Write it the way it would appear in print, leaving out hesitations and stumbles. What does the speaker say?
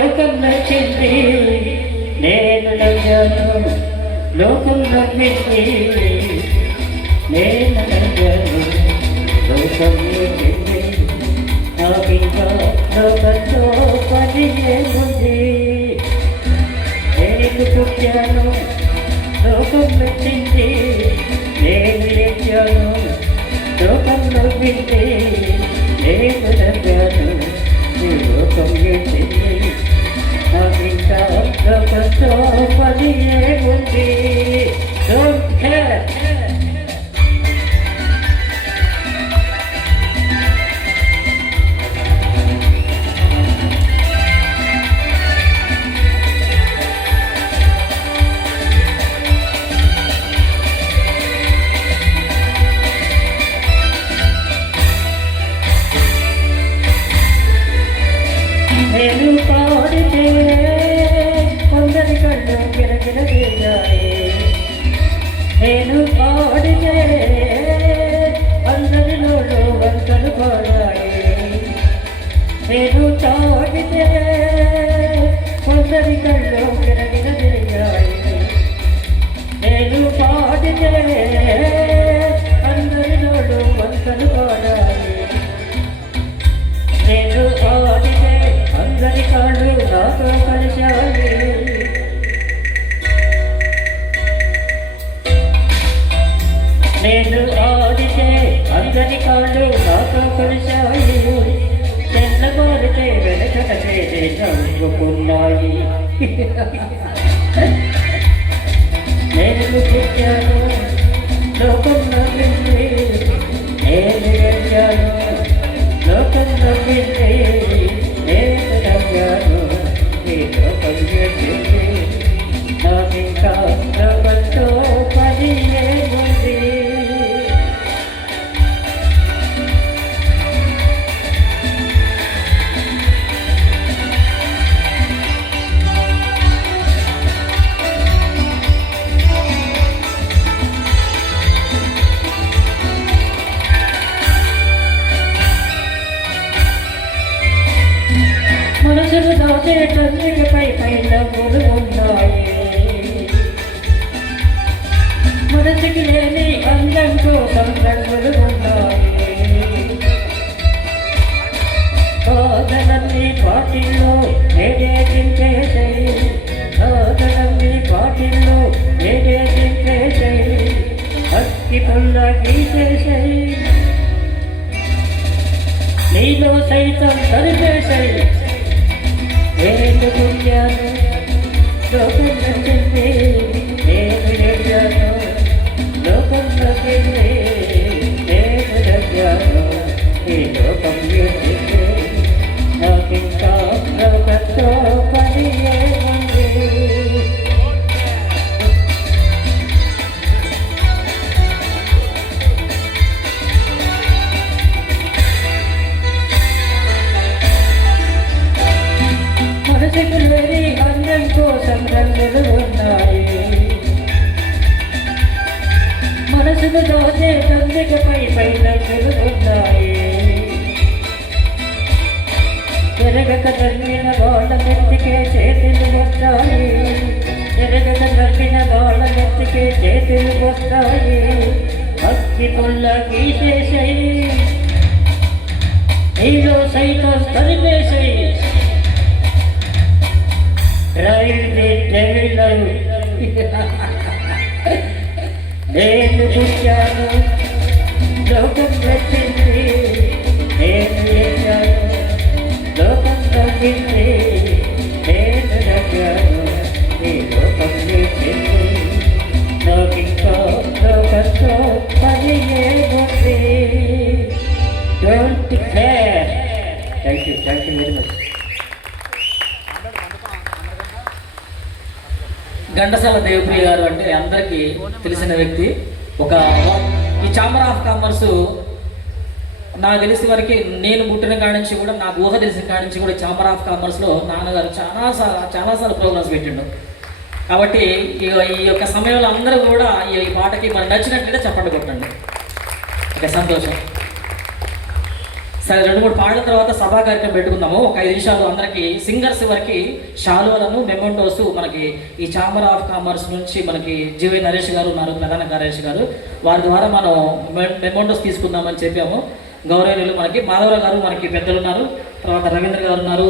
లోకం నచ్చింది, నేను నవ్వాను లోకం నవ్వింది, నేను నవ్వాను లోకం నవ్వింది. నాకింకా లోకంతో పని ఏముంది, నేను పుట్టాను లోకం నచ్చింది, నేను లేచాను లోకం నవ్వింది, నేను నవ్వాను ఈ లోకం నచ్చింది. నాకింకా లోకంతో పని ఏముంది. Don't care. నేను పాడితే కొందరి కళ్ళు గిరగిర తిరిగాయి, నేను పాడితే అందరిలో వంకలు పాడాయి, నేను తాగితే కొందరి కళ్ళు గిరగిర తిరిగాయి, నేను పాడితే అందరిలో వంకలు పాడాయి, నేను ఆడితే అందరి కాళ్ళు నాతో కలిశాయి. నేను ఆడితే అందరి కాళ్ళు నాతో కలిశాయి, తెల్లవారితే వెనకటే చదువుకున్నాయి. నేను పుట్టాను లోకం నవ్వింది, నేను వచ్చాను లోకం నవ్వింది, నేను నవ్వాను ఈ లోకం నవ్వింది. నాకింకా లోకంతో పని ఏముంది. మనసును దాచేటందుకపై నవ్వులు ఉన్నాయి, మనసుకి లేని అందం కోసం రంగులు ఉన్నాయి, కాదనన్ని పాటిల్లో నేనే దింపేసాయి, కాదనన్ని పాటిల్లో నేనే దింపేసాయి, అక్కి పుల్ల గీసేసాయి, నీలో సైతం కలిపేసాయి. నేను పుట్టాను లోకం నచ్చింది, నేను లేచాను లోకం నచ్చింది, నేను నవ్వాను ఈ లోకం నచ్చింది. నాకింకా లోకంతో పని ఏముంది. మనసుకు లేని అందం కోసం రంగులు ఉన్నాయి, మనసును దోచే తండ్రికపై రంగులు ఉన్నాయి, ఎరగక నర్మిన వాళ్ళ నెత్తికే చేతులు వస్తాయి, ఎరగక నర్మిన వాళ్ళ నెత్తికే చేతులు వస్తాయి, అక్కి పుల్ల గీసేసాయి, నీలో సైతం తరిపేసాయి. నేను పుట్టాను లోకం నచ్చింది, నేను లేచాను లోకం నవ్వింది, నేను నవ్వాను ఈ లోకం నచ్చింది. నాకింకా లోకంతో పని ఏముంది. Don't care. Thank you very much. Ghantasala Devapriya గారు అంటే అందరికీ తెలిసిన వ్యక్తి. ఈ ఛాంబర్ ఆఫ్ కామర్స్ నాకు తెలిసిన వరకు నేను పుట్టిన కాడి నుంచి కూడా, నాకు ఊహ తెలిసిన కాడి నుంచి కూడా ఛాంబర్ ఆఫ్ కామర్స్లో నాన్నగారు చాలాసార్లు ప్రోగ్రామ్స్ పెట్టిండు. కాబట్టి ఈ యొక్క సమయంలో అందరూ కూడా ఈ పాటకి మరి నచ్చినట్లయితే చప్పట్లు కొట్టండి. ఓకే, సంతోషం. సరే 2-3 పాటల తర్వాత సభా కార్యక్రమం పెట్టుకుందాము. ఒక 5 నిమిషాలు అందరికి సింగర్స్ వరకు షాలువలను మెమోంటోస్ మనకి ఈ ఛాంబర్ ఆఫ్ కామర్స్ నుంచి మనకి జీవై నరేష్ గారు ఉన్నారు, ప్రధాన కార్యదర్శి గారు, వారి ద్వారా మనం మెమోంటోస్ తీసుకుందామని చెప్పాము. గౌరవనీయులు మనకి మాధవరావు గారు మనకి పెద్దలు ఉన్నారు, తర్వాత రవీంద్ర గారు ఉన్నారు.